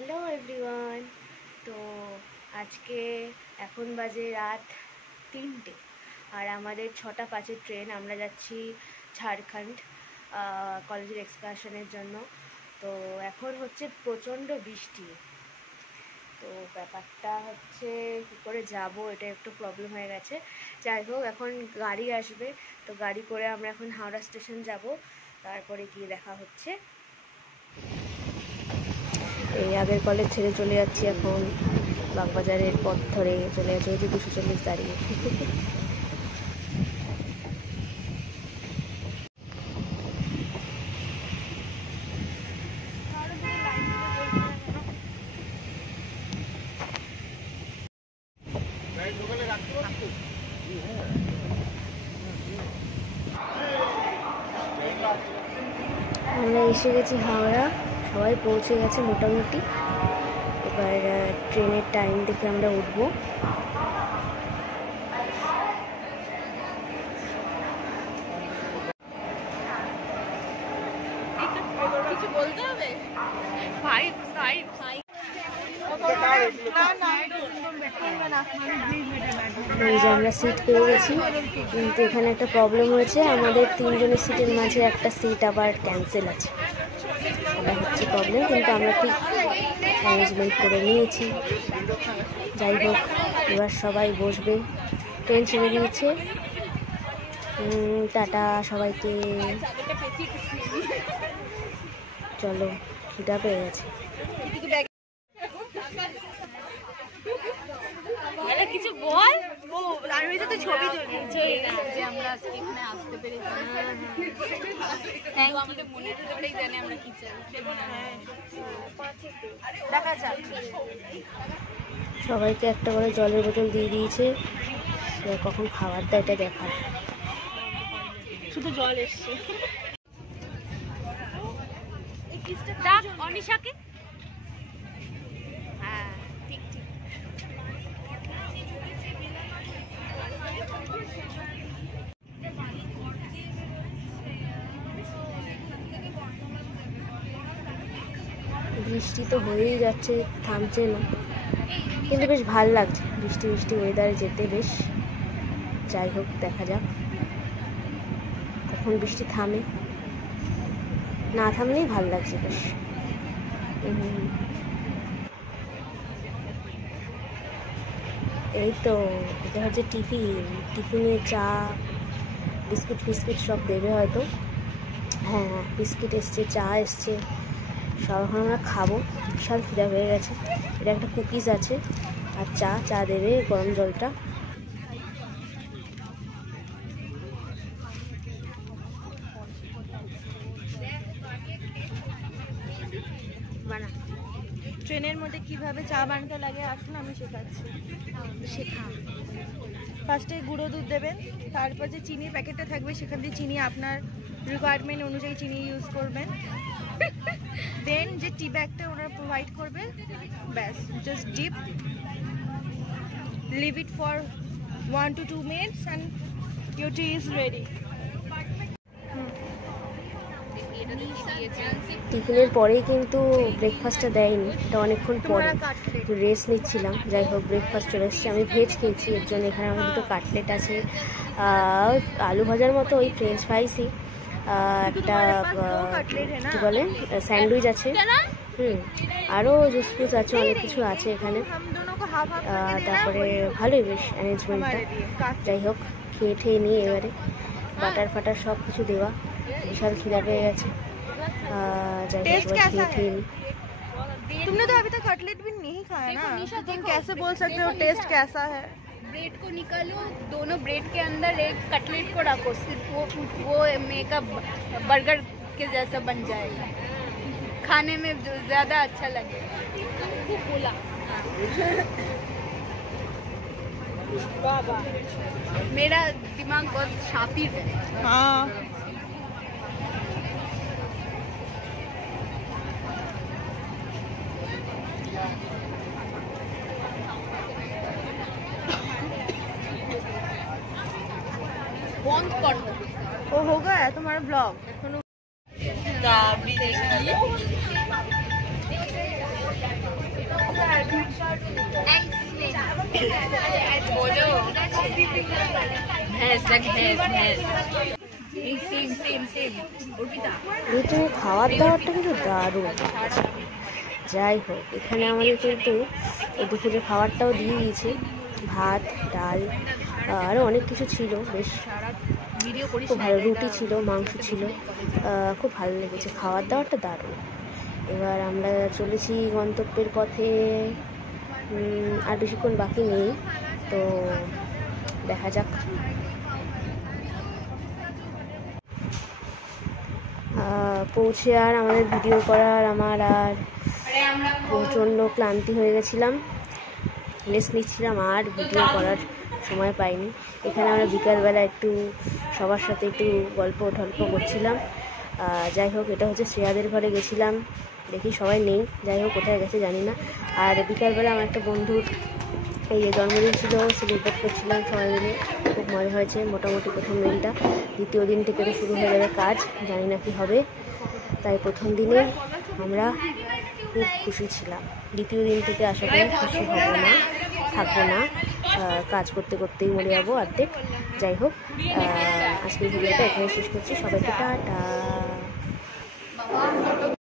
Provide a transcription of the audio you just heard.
Hello everyone. তো আজকে এখন বাজে রাত 3টে আর আমাদের 6:05 ট্রেন। আমরা যাচ্ছি ঝাড়খণ্ড কলেজের এক্সকারশনের জন্য। তো এখন হচ্ছে প্রচণ্ড বৃষ্টি। তো ব্যাপারটা হচ্ছে কী করে যাব, এটা একটু প্রবলেম হয়ে গেছে। যাই হোক, এখন গাড়ি আসবে, তো গাড়ি করে আমরা এখন হাওড়া স্টেশন যাব, তারপরে গিয়ে দেখা হচ্ছে। এই আগের কলেজ ছেড়ে চলে যাচ্ছি, এখন বাগবাজারের পথ ধরে চলে যাচ্ছি। ওই যে 240 দাঁড়িয়ে। আমরা এসে গেছি হাওড়া, সবাই পৌঁছে গেছে মোটামুটি। এবার ট্রেনের টাইম দেখে আমরা উঠবো। কিছু বলতে হবে? এই যে আমরা সিট পেয়ে গেছি, কিন্তু এখানে একটা প্রবলেম হয়েছে, আমাদের 3 জনের সিটের মাঝে একটা সিট আবার ক্যান্সেল আছে। এটা হচ্ছে প্রবলেম, কিন্তু আমরা ঠিক ম্যানেজমেন্ট করে নিয়েছি। যাই হোক, এবার সবাই বসবে। ট্রেন ছেড়ে দিয়েছে। টাটা সবাইকে। চলো, খিদা পেয়ে গেছে। কিছু বল। আমি তো ছবি তুলছি যে আমরা আজকে এখানে আসতে পেরেছি। আমাদের মনে হলেই জানে আমরা কি চাই। দেখা যাক। সবাইকে একটা করে জলের বোতল দিয়ে দিয়েছে, কখন খাবার দেয় এটা দেখার। শুধু জল এসছে। ডাক অনিশাকে। হ্যাঁ, ঠিক ঠিক। বৃষ্টি তো হয়েই যাচ্ছে, থামছে না, কিন্তু বেশ ভাল লাগছে বৃষ্টি বৃষ্টি ওয়েদারে যেতে বেশ। যাই হোক, দেখা যাক কখন বৃষ্টি থামে। না থামলেই ভাল লাগছে বেশ। এই তো এটা হচ্ছে টিফিনে চা বিস্কুট ফিস্কুট সব দেবে হয়তো। হ্যাঁ, বিস্কিট এসছে, চা এসছে, সব এখন আমরা খাবো। বিশাল খিদা হয়ে গেছে। এটা একটা কুকিজ আছে আর চা দেবে, গরম জলটা। ট্রেনের মধ্যে কিভাবে চা বানাতে লাগে আসুন আমি শেখাচ্ছি। ফার্স্টে গুঁড়ো দুধ দেবেন, তারপর যে চিনির প্যাকেটটা থাকবে সেখান দিয়ে চিনি আপনার রিকোয়ারমেন্ট অনুযায়ী চিনি ইউজ করবেন। দেন যে টি ব্যাগটা ওনারা প্রোভাইড করবে, ব্যাস just dip, leave it for 1 to 2 minutes and your tea is ready. টিফিনের পরেই কিন্তু ব্রেকফাস্টটা দেয়নি, এটা অনেকক্ষণ পরে। রেস্ট নিচ্ছিলাম। যাই হোক, ব্রেকফাস্ট চলে এসেছে। আমি ভেজ খেয়েছি, এর জন্য এখানে আমার দুটো কাটলেট আছে, আলু ভাজার মতো ওই ফ্রেঞ্চ ফ্রাইসই, একটা কী বলে স্যান্ডউইচ আছে, আরও জুস ফুস আছে, অনেক কিছু আছে এখানে। তারপরে ভালোই বেশ অ্যারেঞ্জমেন্টটা। যাই হোক, খেয়ে নিয়ে এবারে বাটার ফাটার সব কিছু দেওয়া। বিশাল খিদা पेয়ে গেছে। टेस्ट कैसा है? तुमने तो अभी तक कटलेट भी नहीं खाया ना, तो तुम कैसे बोल सकते हो टेस्ट कैसा है? ब्रेड को निकालो, दोनों ब्रेड के अंदर एक कटलेट को रखो, सिर्फ वो मेकअप बर्गर के जैसा बन जाएगा, खाने में ज़्यादा अच्छा लगेगा। बोला बाबा, मेरा दिमाग बहुत शातिर है। हाँ, बंद कर दो। वो हो गया तुम्हारा ब्लॉग? কিন্তু খাওয়ার দাওয়ারটা কিন্তু দারুণ। যাই হোক, এখানে আমাদের কিন্তু দুপুরে খাবারটাও দিয়ে দিয়েছে, ভাত, ডাল, আরও অনেক কিছু ছিল, বেশ খুব ভালো, রুটি ছিল, মাংস ছিল, খুব ভালো লেগেছে, খাওয়ার দাওয়ারটা দারুণ। এবার আমরা চলেছি গন্তব্যের পথে, আর বেশিক্ষণ বাকি নেই, তো দেখা যাক। পৌঁছে আর আমাদের ভিডিও করার আমার আর প্রচণ্ড ক্লান্তি হয়ে গেছিলাম, রেস্ট নিচ্ছিলাম, আর ভিডিও করার সময় পাইনি। এখানে আমরা বিকালবেলা একটু সবার সাথে একটু গল্প টল্প করছিলাম। যাই হোক, এটা হচ্ছে শ্রেয়াদের ঘরে গেছিলাম, দেখি সবাই নেই, যাই হোক কোথায় গেছে জানি না। আর বিকালবেলা আমার একটা বন্ধুর এই জন্মদিন ছিল, সেলিব্রেট করছিলাম সবাই মিলে, খুব মজা হয়েছে। মোটামুটি প্রথম দিনটা, দ্বিতীয় দিন থেকে তো শুরু হয়ে যাবে কাজ, জানি না কি হবে, তাই প্রথম দিনে আমরা খুব খুশি ছিলাম। দ্বিতীয় দিন থেকে আশা করি খুশি হব না, থাকবো না, কাজ করতে করতেই মরে যাবো অর্ধেক। যাই হোক, আজকের ভিডিওটা এখানে শেষ করছি, সবাইকে টাটা।